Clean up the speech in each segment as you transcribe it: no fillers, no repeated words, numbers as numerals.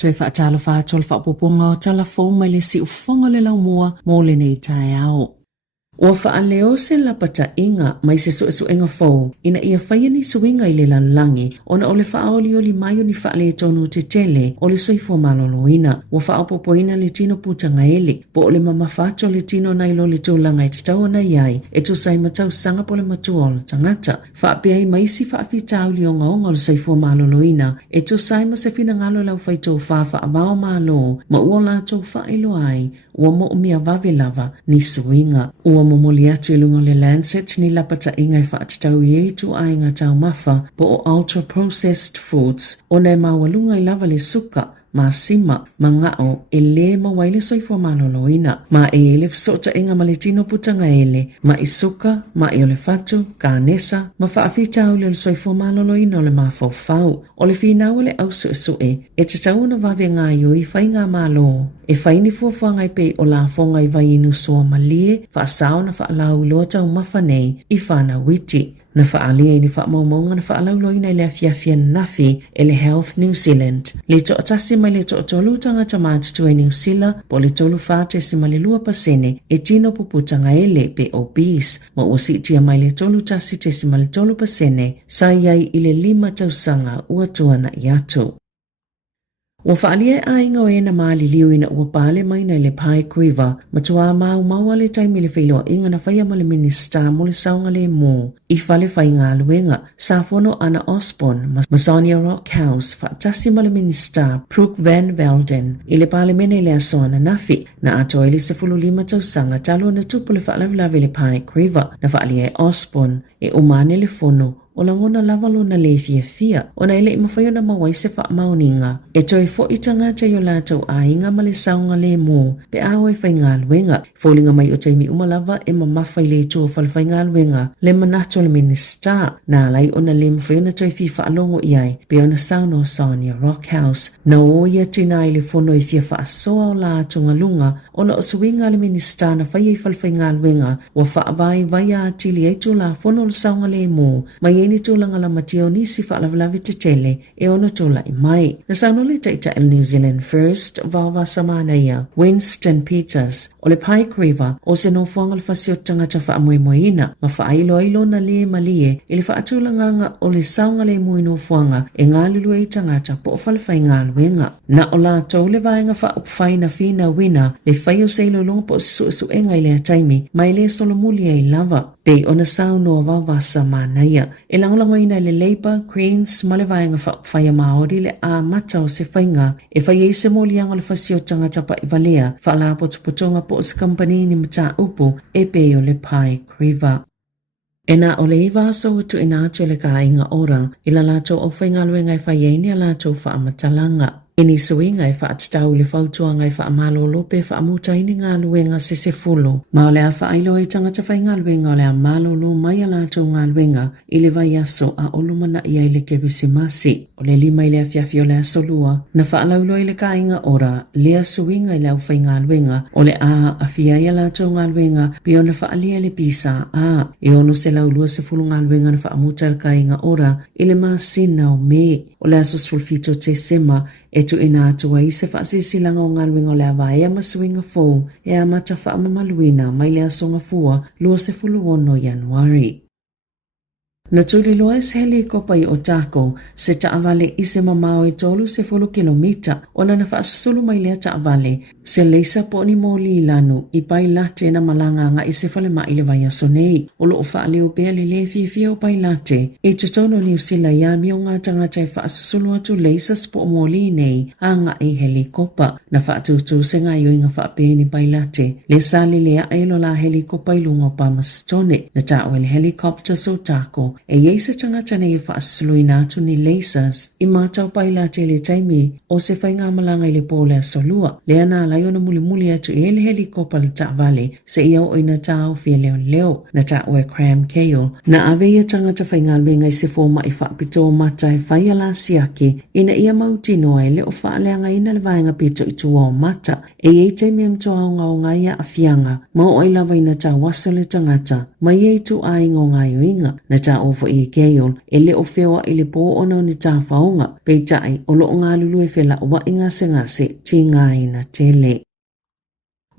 Toi whaatalo whaatolo whaapoponga o talafong mai le si ufonga le lau mua mō le nei tae ao. Ua whaaleo se lapata inga mai se suenga fau ina ia whaia ni suinga i le lanlangi ona o le whaoli o li maio ni whaale tonu te tele o le soifua maloloina. Ua whaapopoina le tino putanga ele po o le mamafato le tino nailo le tūlanga i te tau na iai e tu sai matau sanga po le matua o le tangata. Whaapea i maisi whaafitau li o ngaonga le soifua maloloina e tu sai ma se fina ngalo lau whaito whaafa amao malo ma ua lato whaelo ai ua mo umia vave lava ni suinga. Ua momoli atu ilungo le Lancet ni lapata ingai whaatitau i eitu ai ngā tau mafa po o ultra processed foods o nei mawalunga i lava le suka ma sima mangao e le mawaile soifua maloloina ma e ele fsota inga maletino putanga ele ma isuka ma e ole fatu kanesa ma whaafitau le soifua maloloina o le mafau o le finau le au sue e te tauna vave ngā ioi whai ngā malo e whaini fuafuanga i pe o la fonga i vai inu soa malie whaasao na whaalau loa tau mawhanei i whana witi. Na whaalia ni whaamaumaunga na whaalauloina i le afiafia nafi e le Health New Zealand. Le to atasi mai le to otolu tangata mātutu e New Zealand po le tolu whaate si male 2% e tino puputanga ele pe obese ma uasitia mai le tolu tasi te si male 3% sa iai i le 5 tausanga uatuana i atu. Ua whaalia a inga o ena maali liu ina ua pale maina le Pike River matua maua le taimi le whailoa inga na whaia ma le minista mo le saunga le mō i whale whai ngā luenga sa fono Anna Osborne ma Sonia Rock House whaatasi ma le minista Brooke Van Velden i le pale mene le asoana nafi na ato ili se 15 tausanga talo na tupu le whaalavilave le Pike River na whaalia Osborne e umane le fono o la ngona lavalo na le fia o na ele imawhaio na mawai se wha mauninga e toi fo itanga te yo lātou a inga ma le saunga le mō pe aoi whai ngā luenga fōlinga mai o teimi umalava e mamawhai le tua whai ngā luenga le manato le minista na lai o na le mawhaio na toi fi whaalongo iai pe o na sauna o Sonia Rock House na o ia tina i le fono i fia whaasoa o lātou ngalunga o na o suinga le minista na whai whai ngā luenga wa whaavai vai a tili eitu la fono le saunga le mō mai ni tūlanga la matio ni si whaalavilavi te tele e ona tūla i mai. Na sauno le taita el New Zealand First vawa samana ia Winston Peters o le Pike River o se no fuanga le fasio tangata whaamoemoeina ma whaailo na le malie i le whaatūlanganga o le saunga le mui no fuanga e ngā lulu e tangata po o whalawhai ngā luenga. Na o la tau le vaenga whaupwhai na whina wina le whaio seilo longa po su enga i le ataimi mai le solomulia i lava pe ona sauno vawa samana ia e langolangoina le Labour, Greens, ma le vaenga whaia Māori le a mata o se whainga e whai eise molianga le whasio tangata pa i valea whala potopotonga po o se company ni mata upu e pe o le Pike River. E nā o le iwa so utu i nātu le ka inga ora i la lato o whainga luenga i whai eini a lato whaamatalanga. Ini suinga e whaatitau le whautuanga i whaamalo lope whaamutaini ngā luenga se se fulo. Ma o le a whaailo e tangata whai ngā luenga o le a malo lo mai a lātou ngā luenga i le vai aso a olumana ia i le kewisi masi. O le lima i le afiafi o le aso lua na whaalaulo i le ka inga ora lea suinga i le au whai ngā luenga o le a afia i a lātou ngā luenga pi o na whaalia le pisa a e ono se laulua se fulu ngā luenga na whaamuta le ka inga ora i le masina o me o le aso sulfito te sema e tu ina atua i se whaasisilanga o ngā luenga o le awae a masuinga fōu e a mata whaamamaluina mai le asonga fua lua se fulu ono Januari. Na tuli loa e se helikopa i Otako se taavale i se mamao e tolu se fulu kilomita o na whaasasulu mai lea taavale se leisa po ni mōli i lanu i pai late na malanganga i se fale mai le vai aso nei o lo o whaaleo pea le le fia o pai late e tutono ni usila ia mi o ngā tangata i whaasasulu atu leisa po mōli nei a ngā e helikopa na whaatutu se ngā ioinga whaape ni pai late le sali lea ailo la helikopa i lunga o Pamastone na tau ele helikopter so Otako e yeisa tangata nei e whaasului nātu ni lasers i mātau pailate le taimi o se whainga malanga i le pōle a solua. Lea nā lai o na muli atu e le helikopa le ta'vale se iau o ina tāo fia leo na tāo e Cram Kale. Na ave ia tangata whainga luenga i se fōma i whaapito o mata e whaia la siake ina ia mautinoa e le o whaaleanga ina le vaenga pito i tua o mata e ei taimi amtoa o ngā o ngā ia a fianga ma o ai lava ina tā waso le tangata mai ei tu a ingo ngā ioinga na tāo o fo I keol e le o fewa I le po ona ni tā whaonga pei tai o lo ngā lulu e whela o wa inga se ngase ti ngai na tele.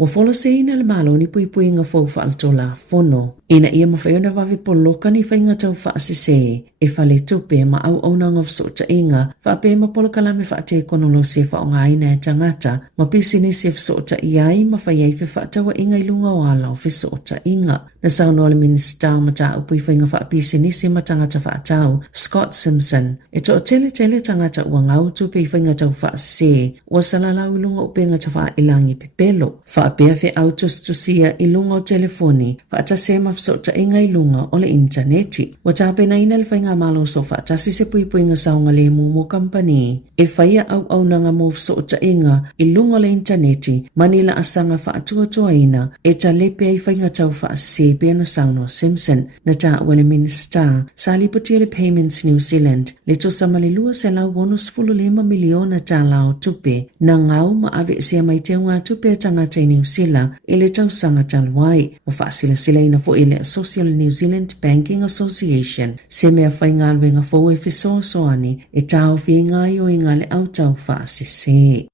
Wa fola se ina le malo ni pui pui nga fau wha altola fono. Ina ia mawhaiona wawe poloka ni whainga tau wha asise e whale tupe ma au au na ngaf ta inga wha pe ma poloka lame wha te konolo se wha o ngā ina e tangata ma pisi ni se ta iai ma whaiai fe wha tawa inga ilunga o ala o ta inga. Na sauno le minister ma ta upui whainga wha pisi ni se ma tangata wha tau Scott Simpson e to tele tangata ua ngau tupe whainga tau wha asise ua salalau ilunga upenga ta wha ilangi pepelo. Wha pia fe autos tu sia ilunga o telefoni wha ata se ma ta inga ilunga o le interneti. Wa tape na ina le whainga malo so wha atasi se pui nga saunga le mumo company. E whaia au nanga mo ta inga ilunga le interneti manila asanga wha atua ina e ta lepe ai whainga tau wha se pia na sauno Simpson na ta wale minister sa lipotia le Payments New Zealand le to samalilua se lau bonus 15 miliona ta lao tupe na ngau ma ave sia mai te ngā tupe tangata New Zealand ele tau sanga talwai o wha sila ina fo ele Social New Zealand Banking Association se mea whainga alwenga fo e fisoani e tau whingai o inga le au tau wha se.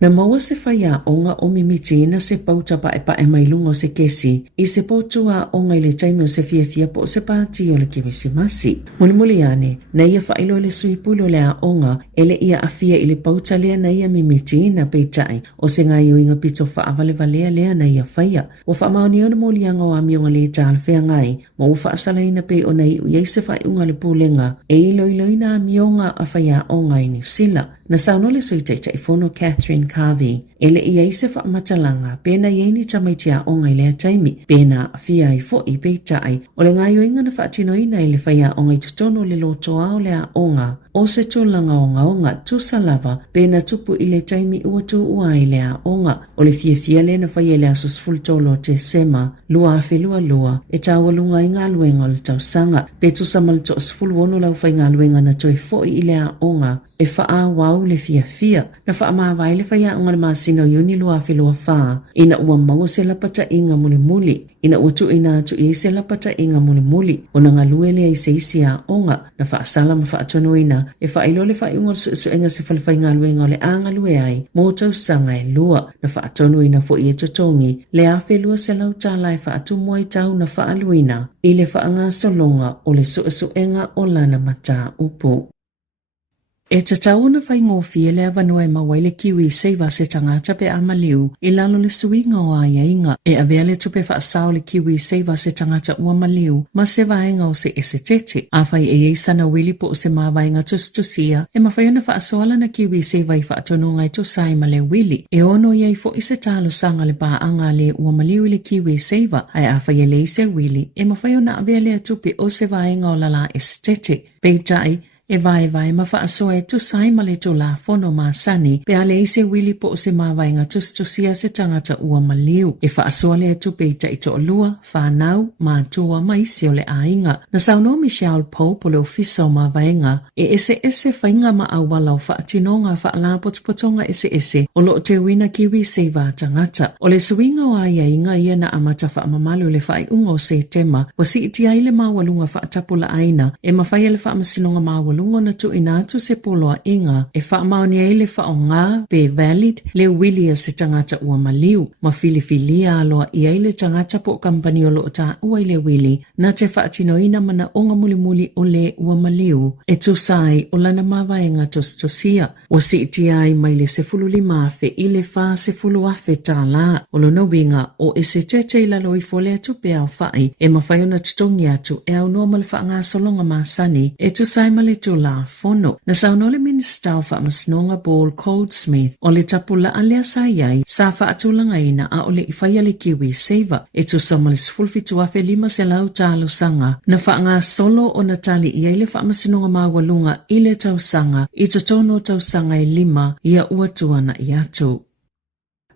Na maua se whaia o ngā omimiti na se pauta pa e mailunga o se kesi I se potua o ngai le taimi o se fia po se pāti o le kemisimasi. Muli ane, na ia whailo le suipulo le a onga ele ia afia I le pauta lea na ia mimiti na peitai o se ngai o inga pito whaavale lea na ia whaia. O whaamaoni o na molianga o amionga le tāle whea ngai, ma o whaasalaina pe o nei u iei se whaiunga le pūlenga e iloina amionga a whaia o ngai New Zealand. Na sauno le soitaita I fono Catherine Carvey, ele ia se wha matalanga, pēna ieni tamaitia o ngai lea taimi, pēna fia I fo I peitai, o le ngai o inga na whaatino ina I le whaia o ngai tutono le lotoa o lea onga, o se tūlanga o ngā tusa lava, pēna tupu I le taimi ua tu ua I lea onga, o le fia le na whaia lea susfultolo te sema, lua lua, e taua lunga I ngā luenga o le tausanga, pe tusa malito sfulu ono lau whai ngā luenga na toi fo I lea onga, e wha wau le fia, na wha mawai le whaia o ngā masino yuni lua wha, ina ua mau se lapata inga muli, ina ua tu ina tu I se lapata inga muli, o na ngā luele I se isi a onga, na wha asala ma wha atono ina, e wha ilo le wha iunga su enga se whalwhai ngā luenga o le anga lue ai, mō tau sanga e lua, na wha atono ina fo I e totongi, le a lua se lau tāla e wha atu mua I tau na wha aluina, I le wha ngā solonga o le su enga o lana mata upu. E tatau na whai ngōwhia le awanua e mawai le kiwi seiva se tangata pe amaliu I lalo le suinga o aia inga e awea le tupe whaasao le kiwi seiva se tangata ua maliu ma se vaenga o se ese tete. A whai e eisana wili po o se mawainga tustusia e mawhaiona whaasoala na kiwi seiva I whaatonunga I tusai ma le wili. E ono iei fo I se talo sanga le paanga le ua maliu le kiwi seiva ai a whai e le se wili e mawhaiona awea le tupe o se vaenga o lala ese tete. Peitai e vai ma whaasoa e tusai ma le tola fono ma sani pe ale I se wili po o se mawainga tustusia se tangata ua maliu. E whaasoa le tupe I taito lua, whanau, mātua ma isi o le ainga. Na sauno Michelle Pope o le ofisa o mawainga e ese whainga ma awala o whaatinonga whaala potopotonga ese o lo te wina kiwi seiva tangata. O le suinga o aia inga ia na amata whaamamalu le whaiunga o se tema o si iti aile mawalunga whaatapula aina e mawhaia le whaamasinonga mawalunga na tu inatu se poloa inga e whaamaoni ai le whaonga pe valid le wilia se tangata ua maliu ma filifilia aloa I ai le tangata po kampani o loo ta ua I le wili na te whaatinoina mana onga muli o le ua maliu e tu sai o lana mawaenga tostosia o si iti ai mai le se fululi mafe I le wha se fulu afe Tala o lona winga o e se tete I lalo I fole atu pe au whai e mawhaiona tutongi atu e au noa male whaanga solonga masani e tu sai male la fono. Na sauno le minister fa masnonga Paul Goldsmith o le tapula alea sayai sa fa atulanga ina a o le ifaya le kiwi seiva e tu samalis fulfitu afe 5 se lau talo sanga na fa nga solo o natali ia ile fa masnonga mawalunga ile tau sanga I totono tau sanga I 5 ia uatuana I atu.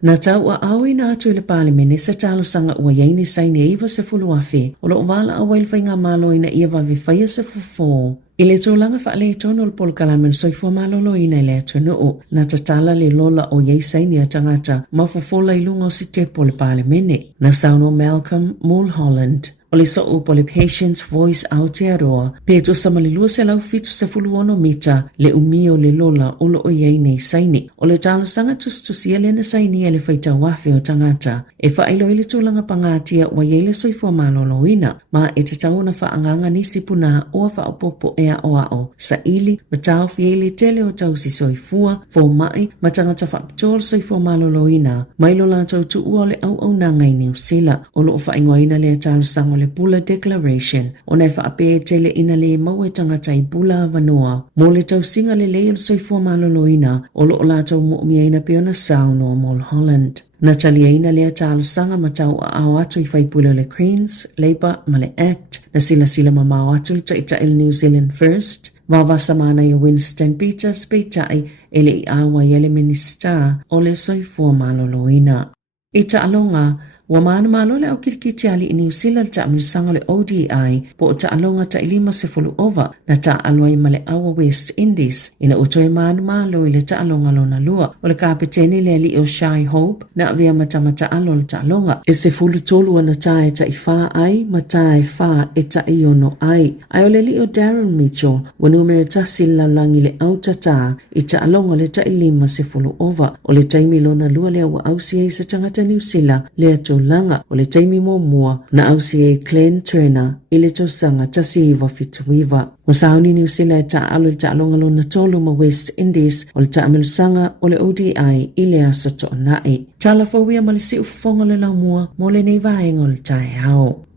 Na tau a awi na atu le palemene sa talo sanga ua yaini saini eiva se fulu afe o lo wala a wailwhai ngā malo ina ia wawewhaia se fufo. I le tōlanga wha le tono le polo kalamen soifua malolo ina le atono o na tatala le lola o yei saini a tangata mafofola I lunga o si tepo le palemene. Na sauno Malcolm Mulholland o le so upo le Patient's Voice Aotearoa, pe to samalilua se lau fitu se fuluono mita le umio le lola o lo o iei nei saini. O le talo sanga tustusia le na saini e le faita wafe o tangata, e whailo ile tūlanga pangatia wa iei le soifua maloloina, ma e te tau na whaanganga nisi puna o whaopopo ea o ao, sa ili ma tau fiele tele o tau si soifua, fo mai ma tangata whaapitol soifua maloloina, mailo la tau tu ua le au nangai New Zealand, o lo whaingoina le talo sanga le Bula Declaration, o nei whaape tele ina le maue tangata i Bula Vanoa, mo le tau singa le leo soifua maloloina, o lo la tau mu'miaina peona Sauno Mall Holland. Na taliaina lea talo sanga matau a au atu i whaipula le Greens, Labour ma le Act, na sila mamau atu i ta il New Zealand First, Wawa samana i Winston Peters peitai ele i awa i ele minister o le soifua maloloina. I ta alonga, wa maana malo le au kirikiti ali i New Zealand ta amilisanga le ODI po o ta alonga ta ilima se fulu ova na ta aloi ma le awa West Indies ina utoe maana malo i le ta alonga lona lua o le kapiteni le ali o Shy Hope na avia matamata alo le ta alonga e se fulu tolu ana tae ta i wha ai ma tae wha e ta i ono ai ai o le li o Darren Mitchell wa numere ta sila langi le au ta i ta alonga le ta ilima se fulu ova o le taimi lona lua le awa ausia i sa tangata New Zealand le ato langa o le taimi mua na ausia Glenn Turner i le tausanga tasi iwa fituiwa. O sauni New Zealand ta alo le ta alonga lona tolu ma West Indies o le ta amilusanga o le ODI i le asa to nai. Tala fawia ma le si ufonga le lau mua mo le nei vaenga o le tae hao.